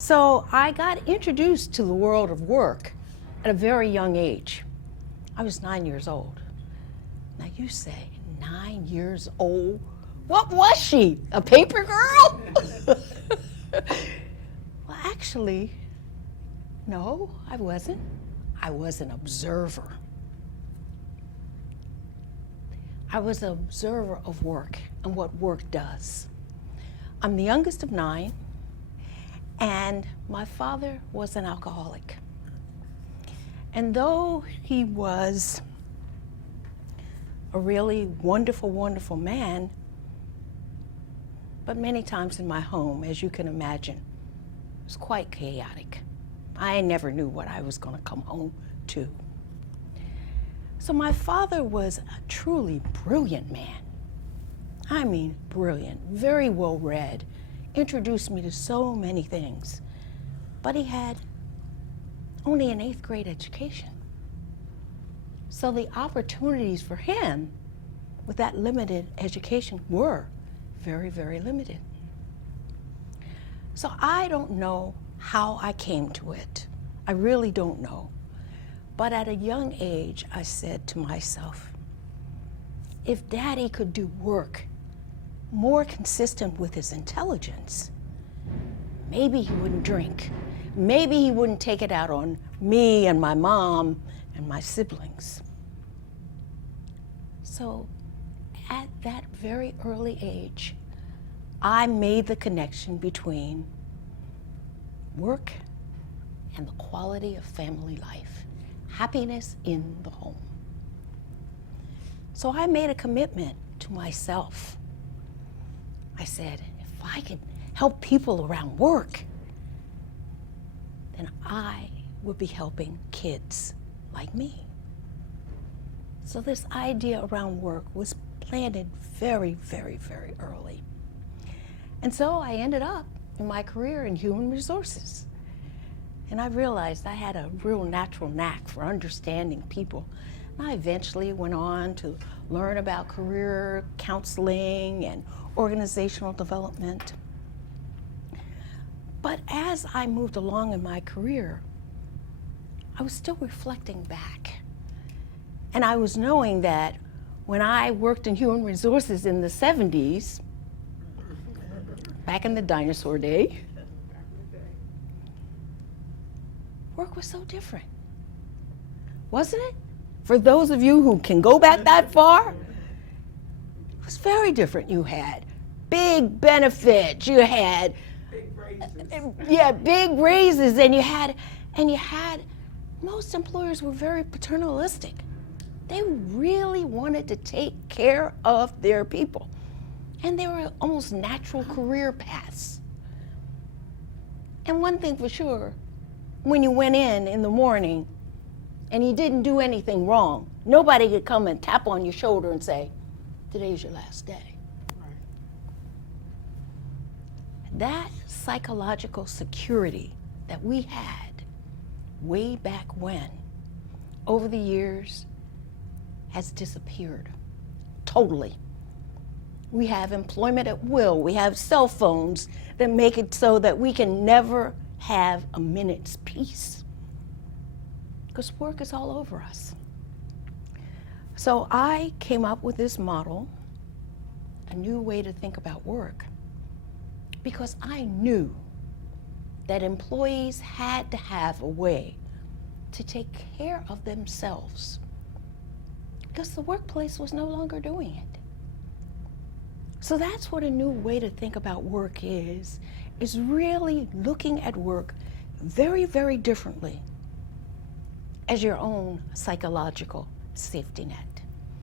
So I got introduced to the world of work at a very young age. I was 9 years old. Now you say, 9 years old? What was she? A paper girl? Well, actually, no, I wasn't. I was an observer. I was an observer of work and what work does. I'm the youngest of 9. And my father was an alcoholic. And though he was a really wonderful, wonderful man, but many times in my home, as you can imagine, it was quite chaotic. I never knew what I was going to come home to. So my father was a truly brilliant man. I mean, brilliant, very well read, introduced me to so many things, but he had only an 8th grade education. So the opportunities for him with that limited education were very, very limited. So I don't know how I came to it. I really don't know. But at a young age, I said to myself, if Daddy could do work more consistent with his intelligence, maybe he wouldn't drink. Maybe he wouldn't take it out on me and my mom and my siblings. So at that very early age, I made the connection between work and the quality of family life, happiness in the home. So I made a commitment to myself. I said, if I could help people around work, then I would be helping kids like me. So this idea around work was planted very, very, very early. And so I ended up in my career in human resources. And I realized I had a real natural knack for understanding people. And I eventually went on to learn about career counseling and organizational development. But as I moved along in my career, I was still reflecting back. And I was knowing that when I worked in human resources in the 70s, back in the dinosaur day, work was so different, wasn't it? For those of you who can go back that far, it was very different. You had big benefits, you had big raises, and you had most employers were very paternalistic. They really wanted to take care of their people. And they were almost natural career paths. And one thing for sure, when you went in the morning and you didn't do anything wrong, nobody could come and tap on your shoulder and say, today's your last day. Right. That psychological security that we had way back when, over the years, has disappeared totally. We have employment at will. We have cell phones that make it so that we can never have a minute's peace, because work is all over us. So I came up with this model, a new way to think about work, because I knew that employees had to have a way to take care of themselves, because the workplace was no longer doing it. So that's what a new way to think about work is really looking at work very, very differently as your own psychological safety net.